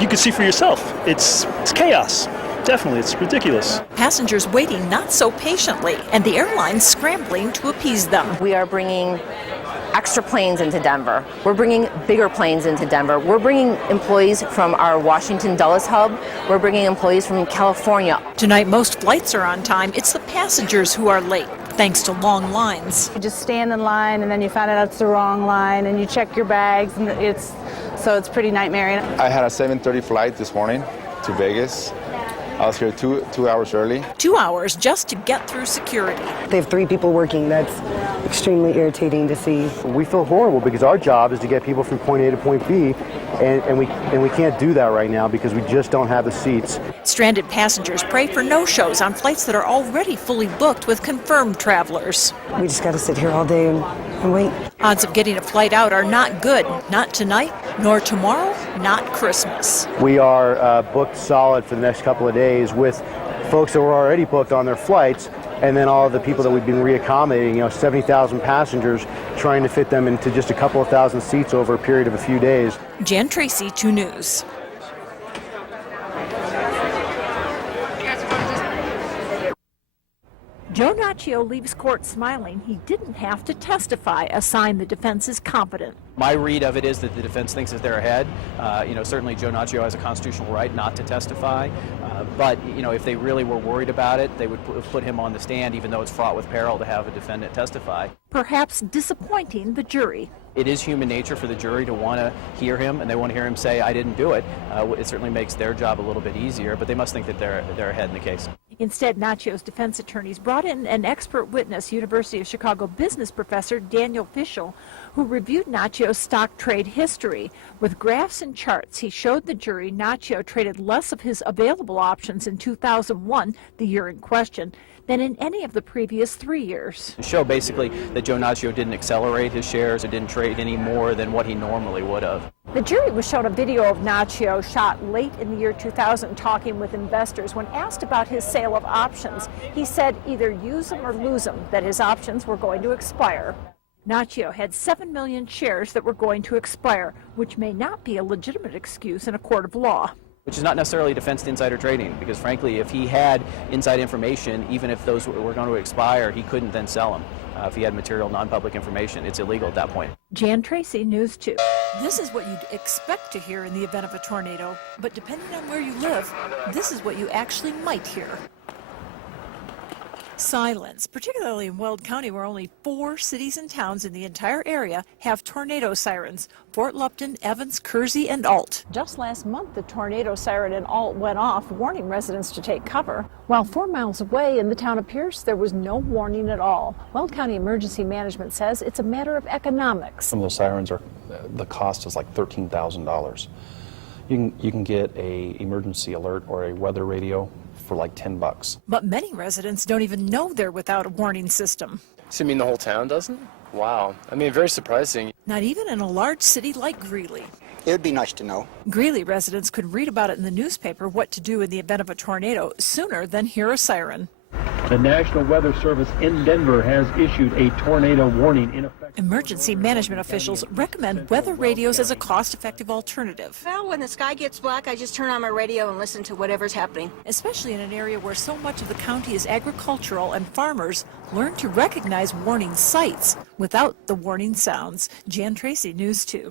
you can see for yourself. It's chaos. Definitely, it's ridiculous. Passengers waiting not so patiently, and the airlines scrambling to appease them. We are bringing extra planes into Denver. We're bringing bigger planes into Denver. We're bringing employees from our Washington Dulles hub. We're bringing employees from California. Tonight, most flights are on time. It's the passengers who are late, thanks to long lines. You just stand in line, and then you find out it's the wrong line, and you check your bags, and it's pretty nightmare. I had a 7:30 flight this morning to Vegas. I was here two hours early. 2 hours just to get through security. They have 3 people working. That's extremely irritating to see. We feel horrible because our job is to get people from point A to point B, and we can't do that right now because we just don't have the seats. Stranded passengers pray for no-shows on flights that are already fully booked with confirmed travelers. We just got to sit here all day and wait. Odds of getting a flight out are not good. Not tonight, nor tomorrow, not Christmas. We are booked solid for the next couple of days with folks that were already booked on their flights, and then all of the people that we've been reaccommodating, 70,000 passengers, trying to fit them into just a couple of thousand seats over a period of a few days. Jan Tracy, 2 News. Joe Naccio leaves court smiling. He didn't have to testify, a sign the defense is confident. My read of it is that the defense thinks that they're ahead. Certainly Joe Naccio has a constitutional right not to testify. But if they really were worried about it, they would put him on the stand, even though it's fraught with peril to have a defendant testify. Perhaps disappointing the jury. It is human nature for the jury to want to hear him, and they want to hear him say, I didn't do it. It certainly makes their job a little bit easier, but they must think that they're ahead in the case. Instead, Naccio's defense attorneys brought in an expert witness, University of Chicago business professor Daniel Fischel, who reviewed Naccio's stock trade history. With graphs and charts, he showed the jury Naccio traded less of his available options in 2001, the year in question, than in any of the previous 3 years. To show basically that Joe Naccio didn't accelerate his shares or didn't trade any more than what he normally would have. The jury was shown a video of Naccio shot late in the year 2000 talking with investors. When asked about his sale of options, he said either use them or lose them, that his options were going to expire. Naccio had 7 million shares that were going to expire, which may not be a legitimate excuse in a court of law. Which is not necessarily defense to insider trading, because frankly, if he had inside information, even if those were going to expire, he couldn't then sell them. If he had material non-public information, it's illegal at that point. Jan Tracy, News 2. This is what you'd expect to hear in the event of a tornado, but depending on where you live, this is what you actually might hear. Silence, particularly in Weld County, where only 4 cities and towns in the entire area have tornado sirens: Fort Lupton, Evans, Kersey, and Alt. Just last month, the tornado siren in Alt went off, warning residents to take cover. While 4 miles away in the town of Pierce, there was no warning at all. Weld County Emergency Management says it's a matter of economics. Some of those sirens the cost is like $13,000. You can get a emergency alert or a weather radio for like $10. But many residents don't even know they're without a warning system. So you mean the whole town doesn't? Wow. I mean, very surprising. Not even in a large city like Greeley. It would be nice to know. Greeley residents could read about it in the newspaper what to do in the event of a tornado sooner than hear a siren. The National Weather Service in Denver has issued a tornado warning in effect. Emergency management officials recommend weather radios as a cost-effective alternative. Well, when the sky gets black, I just turn on my radio and listen to whatever's happening. Especially in an area where so much of the county is agricultural and farmers learn to recognize warning sights without the warning sounds. Jan Tracy, News 2.